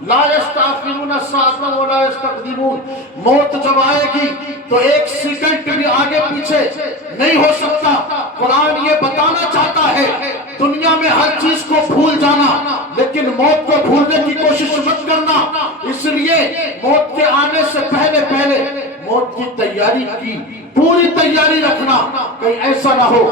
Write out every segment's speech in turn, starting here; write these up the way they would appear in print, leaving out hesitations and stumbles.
لا یستأخرون الساعة ولا یستقدمون، موت جب آئے گی تو ایک سیکنڈ بھی آگے پیچھے نہیں ہو سکتا۔ قرآن یہ بتانا چاہتا ہے دنیا میں ہر چیز کو بھول جانا لیکن موت کو بھولنے کی کوشش مت کرنا، اس لیے موت کے آنے سے پہلے پہلے موت کی تیاری کی، پوری تیاری رکھنا، کہیں ایسا نہ ہو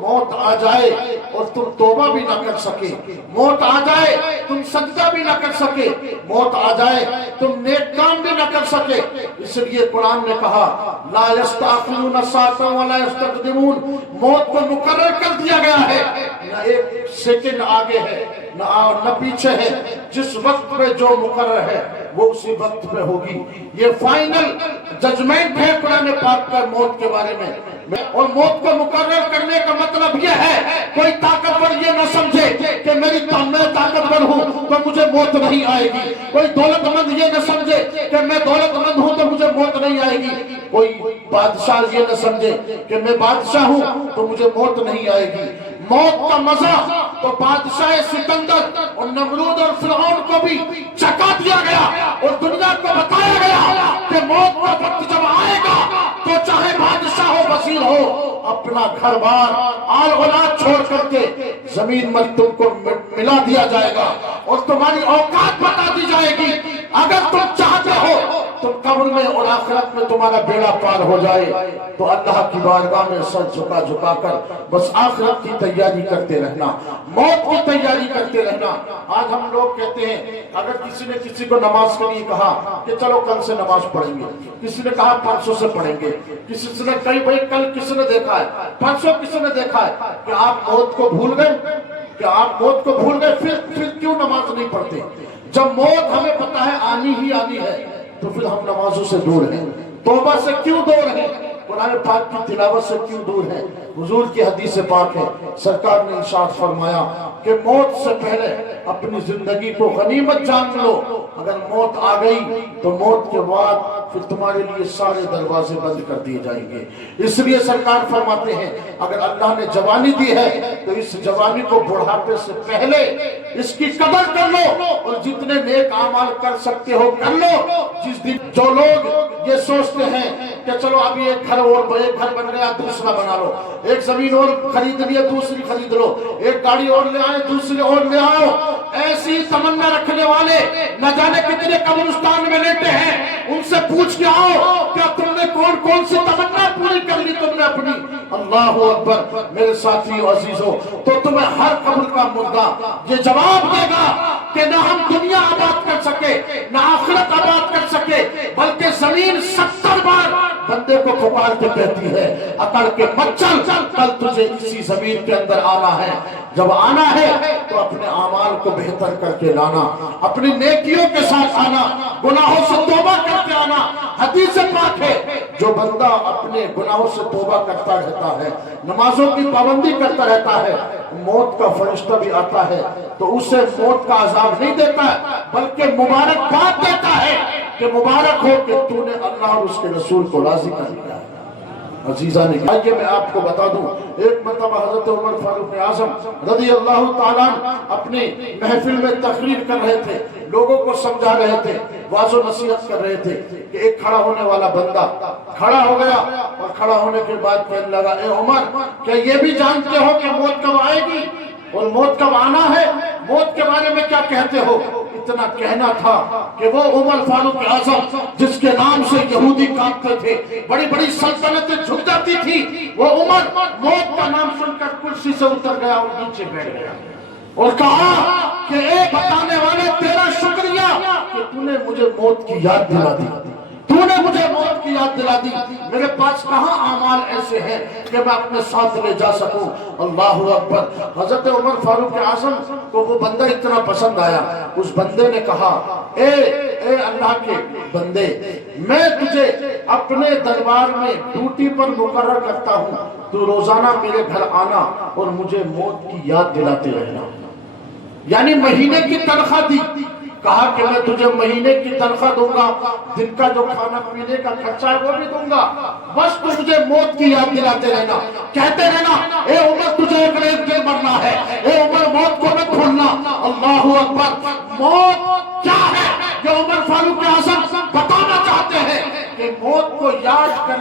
موت آ جائے اور تم توبہ بھی نہ کر سکے، موت آ جائے تم سجدہ بھی نہ کر سکے، موت آ جائے تم نیک کام بھی نہ کر سکے۔ اس لیے قرآن نے کہا لا یستأخرون الساعة ولا یستقدمون، موت کو مقرر کر دیا گیا ہے، نہ ایک سیکنڈ آگے ہے نہ پیچھے ہے، جس وقت پہ جو مقرر ہے وہ اسی وقت پہ ہوگی۔ یہ فائنل ججمنٹ ہے قرآن پاک پر موت کے بارے میں، اور موت کو مقرر کرنے کا مطلب یہ ہے کوئی طاقتور یہ نہ سمجھے کہ میں طاقتور ہوں تو مجھے موت نہیں آئے گی، کوئی دولت مند یہ نہ سمجھے کہ میں دولت مند ہوں تو مجھے موت نہیں آئے گی، کوئی بادشاہ یہ نہ سمجھے کہ میں بادشاہ ہوں تو مجھے موت نہیں آئے گی۔ موت کا مزہ تو بادشاہ سکندر اور نمرود اور فرعون کو بھی چکا دیا گیا اور دنیا کو بتایا گیا کہ موت کا وقت جب آئے گا تو چاہے بادشاہ ہو وزیر ہو، اپنا گھر بار آل اولاد چھوڑ کر کے زمین میں تم کو ملا دیا جائے گا اور تمہاری اوقات بتا دی جائے گی۔ اگر تم چاہتے ہو تو قبر میں اور آخرت میں تمہارا بیڑا پار ہو جائے تو اللہ کی بارگاہ میں سر جھکا جھکا کر بس آخرت کی تیاری کرتے رہنا، موت کی تیاری کرتے رہنا۔ آج ہم لوگ کہتے ہیں اگر کسی نے کسی کو نماز کے لیے کہا کہ چلو کل سے نماز پڑھیں گے، کسی نے کہا پرسوں سے پڑھیں گے، کسی نے کہی بھائی کل کس نے دیکھا ہے، پرسوں کس نے دیکھا ہے، کہ آپ موت کو بھول گئے، کہ آپ موت کو بھول گئے، پھر کیوں نماز نہیں پڑھتے؟ جب موت ہمیں پتہ ہے آنی ہی آنی ہے تو پھر ہم نمازوں سے دور ہیں، توبہ سے کیوں دور ہیں، قرآن پاک کی تلاوت سے کیوں دور ہیں؟ حضور کی حدیث پاک ہے، سرکار نے ارشاد فرمایا کہ موت سے پہلے اپنی زندگی کو غنیمت جان لو، اگر موت آ گئی تو موت کے بعد پھر تمہارے لیے سارے دروازے بند کر دیے جائیں گے۔ اس لیے سرکار فرماتے ہیں اگر اللہ نے جوانی دی ہے تو اس جوانی کو بڑھاپے سے پہلے اس کی قدر کر لو اور جتنے نیک اعمال کر سکتے ہو کر لو۔ جس دن جو لوگ یہ سوچتے ہیں کہ چلو ابھی ایک گھر بن گیا دوسرا بنا لو، ایک زمین اور خرید لیا دوسری خرید لو، ایک گاڑی اور لے آئے دوسری اور لے آؤ، ایسی تمنا رکھنے والے نہ جانے کتنے قبرستان میں لیٹے ہیں، ان سے پوچھ کے آؤ کیا تم نے کون سی تمنا پوری کر لی تم نے اپنی؟ اللہ اکبر میرے ساتھی عزیزوں، تو تمہیں ہر قبر کا مردہ یہ جواب دے گا کہ نہ ہم دنیا آباد کر سکے نہ آخرت آباد کر سکے، بلکہ زمین 70 بار بندے کو پکار کے کہتی ہے اکڑ کے مت چل، کل تجھے اسی زمین کے اندر آنا ہے۔ جب آنا ہے تو اپنے اعمال کو بہتر کر کے لانا، اپنی نیکیوں کے ساتھ آنا، گناہوں سے توبہ کر کے آنا۔ حدیث پاک ہے جو بندہ اپنے گناہوں سے توبہ کرتا رہتا ہے، نمازوں کی پابندی کرتا رہتا ہے، موت کا فرشتہ بھی آتا ہے تو اسے موت کا عذاب نہیں دیتا ہے بلکہ مبارکباد دیتا ہے کہ مبارک ہو کہ تو نے اللہ اور اس کے رسول کو راضی کر لیا۔ عزیزان آئیے میں آپ کو بتا دوں، ایک مرتبہ حضرت عمر فاروق اعظم رضی اللہ تعالیٰ اپنی محفل میں تقریر کر رہے تھے، لوگوں کو سمجھا رہے تھے، واعظ و نصیحت کر رہے تھے کہ ایک کھڑا ہونے والا بندہ کھڑا ہو گیا اور کھڑا ہونے کے بعد کہنے لگا اے عمر کیا یہ بھی جانتے ہو کہ موت کب آئے گی اور موت کب آنا ہے؟ موت کے بارے میں کیا کہتے ہو؟ اتنا کہنا تھا کہ وہ عمر فاروق اعظم جس کے نام سے یہودی کانپتے تھے، بڑی بڑی سلطنتیں جھک جاتی تھی، وہ عمر موت کا نام سن کر کرسی سے اتر گیا اور نیچے بیٹھ گیا اور کہا کہ اے بتانے والے تیرا شکریہ کہ تو نے مجھے موت کی یاد دلا دی، تو نے مجھے موت کی یاد دلا دی، میرے پاس کہاں اعمال ایسے ہیں کہ میں اپنے ساتھ لے جا سکوں۔ اللہ اکبر۔ حضرت عمر فاروق اعظم کو وہ بندہ اتنا پسند آیا، اس بندے نے کہا اے اللہ کے بندے، میں تجھے اپنے دربار میں ڈیوٹی پر مقرر کرتا ہوں، تو روزانہ میرے گھر آنا اور مجھے موت کی یاد دلاتے رہنا۔ یعنی مہینے کی تنخواہ دی، کہا کہ میں تجھے مہینے کی تنخواہ دوں گا، دن کا جو کھانا پینے کا خرچہ ہے وہ بھی دوں گا، بس تو مجھے موت کی یاد دلاتے رہنا، کہتے رہنا اے عمر تجھے ایک دن مرنا ہے، اے عمر موت کو مت بھولنا۔ اللہ اکبر۔ موت کیا ہے؟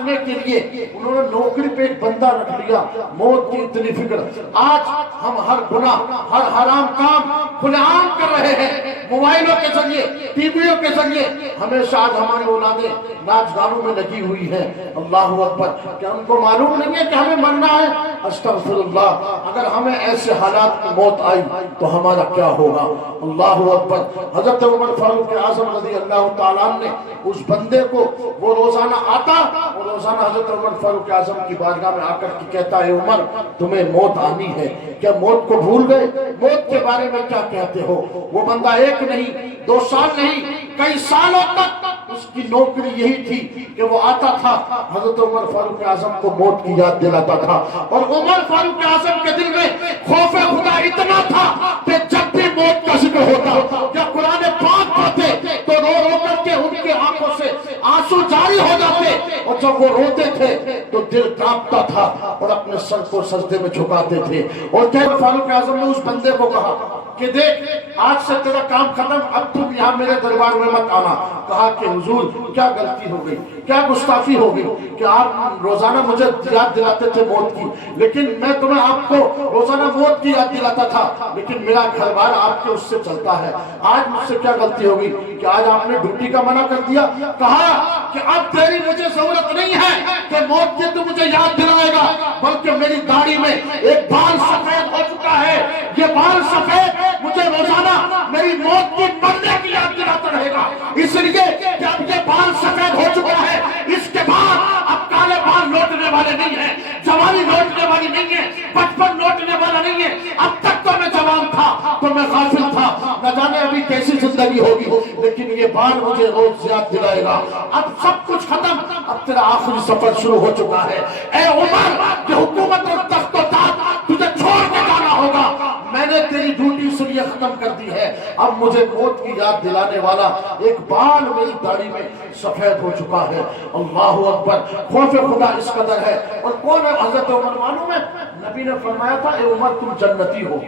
ماننے کے لیے انہوں نے نوکری پہ ایک بندہ رکھ لیا، موت کی اتنی فکر۔ آج ہم ہر گناہ، ہر حرام کام کھلے عام کر رہے ہیں، موبائلوں کے ذریعے، ٹی ویوں کے ذریعے۔ ہمیشہ آج ہماری اولادیں ناچ گانوں میں لگی ہوئی ہیں۔ اللہ اکبر! کیا ان کو معلوم نہیں ہے کہ ہمیں مرنا ہے؟ استغفر اللہ! اگر ہمیں ایسے حالات میں موت آئی تو ہمارا کیا ہوگا؟ اللہ اکبر! حضرت عمر فاروق اعظم رضی اللہ تعالیٰ نے اس بندے کو، وہ روزانہ آتا اور روزانہ حضرت عمر فاروق اعظم کی بارگاہ میں آ کر کے کہتا ہے، عمر تمہیں موت آنی ہے، کیا موت کو بھول گئے؟ موت کے بارے میں کیا کہتے ہو؟ وہ بندہ 1 نہیں 2 سال نہیں، کئی سالوں تک اس کی نوکری یہی تھی کہ وہ آتا تھا، حضرت عمر فاروق اعظم کو موت کی یاد دلاتا تھا۔ اور عمر فاروق اعظم کے دل میں خوف خدا اتنا تھا کہ جب بھی موت کا ذکر ہوتا یا قرآن پاک پڑھتے تو رو رو کر کے ان کی آنکھوں سے آنسو جاری ہو جاتے، اور جب وہ روتے تھے تو دل کانپتا تھا اور اپنے سر کو سجدے میں جھکاتے تھے۔ اور عمر فاروق اعظم نے اس بندے کو کہا کہ دیکھ، آج سے تیرا کام ختم، اب تم یہاں میرے دربار میں مت آنا۔ کہا کہ حضور کیا غلطی ہو گئی، کیا گستاخی ہو گئی کہ آپ روزانہ مجھے یاد دلاتے تھے موت کی، لیکن میں تمہیں آپ کو روزانہ موت کی یاد دلاتا تھا، لیکن میرا گھر بار آپ کے اس سے چلتا ہے۔ آج مجھ سے کیا غلطی ہو گئی کہ آج آپ نے ڈیوٹی کا منع کر دیا؟ کہا کہ اب تیری مجھے ضرورت نہیں ہے کہ موت کی تو مجھے یاد دلائے گا، بلکہ میری داڑھی میں ایک بال سفید ہو چکا ہے، یہ بال سفید مجھے روزانہ میری موت کی مرنے کی یاد دلاتا رہے گا، اس لیے کہ اب یہ بال سفید ہو چکا ہے، اس کے بعد اب کالے بال لوٹنے والے نہیں ہیں، جوانی لوٹنے والی نہیں ہے، بچپن لوٹنے والا نہیں ہے۔ اب تک تو میں جوان تھا تو میں غافل تھا، نہ جانے ابھی کیسی زندگی ہوگی، لیکن یہ بال مجھے روز یاد دلائے گا۔ اب سب کچھ ختم، اب تیرا آخری سفر شروع ہو چکا ہے۔ اے عمر، یہ حکومت اور تخت و تاج تجھے چھوڑ کے جانا ہوگا، میں نے تیری ڈیوٹی اس لیے ختم کر دی ہے، اب مجھے موت کی یاد دلانے والا ایک بال میری داڑھی میں سفید ہو چکا ہے۔ اللہ اکبر! خوف خدا اس قدر ہے۔ اور کون ہے حضرت عمر معلوم ہے؟ نبی نے فرمایا تھا، اے عمر تم جنتی ہو،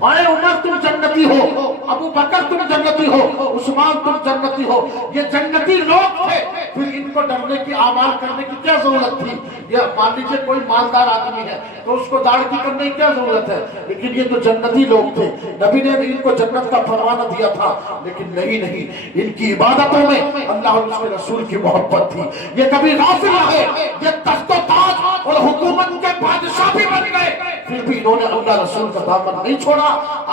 اے عمر تم جنتی ہو، ابو بکر تم جنتی ہو، عثمان تم جنتی ہو۔ یہ جنتی لوگ تھے، پھر ان کو ڈرنے کی اعمال کرنے کی کیا ضرورت تھی؟ یہ مان لیجیے کوئی مالدار آدمی ہے تو اس کو داڑھی کرنے کی کیا ضرورت ہے؟ لیکن یہ تو جنتی لوگ تھے، نبی نے ان کو جنت کا پروانہ دیا تھا، لیکن نہیں، ان کی عبادتوں میں اللہ اور اس کے رسول کی محبت تھی۔ یہ کبھی غافل رہے، یہ تخت و تاج اور حکومت کے بادشاہ بھی بن گئے، پھر بھی انہوں نے اللہ رسول کا دامن نہیں چھوڑا۔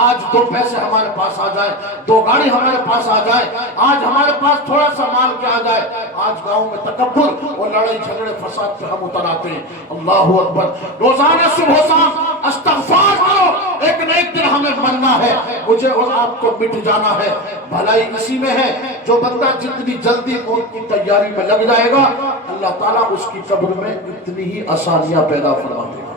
آج 2 پیسے ہمارے پاس آ جائے، 2 گاڑی ہمارے پاس آ جائے، آج ہمارے پاس تھوڑا سا مال کیا آ جائے، آج گاؤں میں تکبر اور لڑائی جھگڑے فساد پہ ہم اتر آتے ہیں۔ اللہ اکبر! روزانہ صبح و شام استغفار کرو، ایک نہ ایک دن ہمیں مرنا ہے، مجھے اور آپ کو مٹ جانا ہے۔ بھلائی اسی میں ہے، جو بندہ جتنی جلدی موت کی تیاری میں لگ جائے گا، اللہ تعالیٰ اس کی قبر میں اتنی ہی آسانیاں پیدا فرما دے گا۔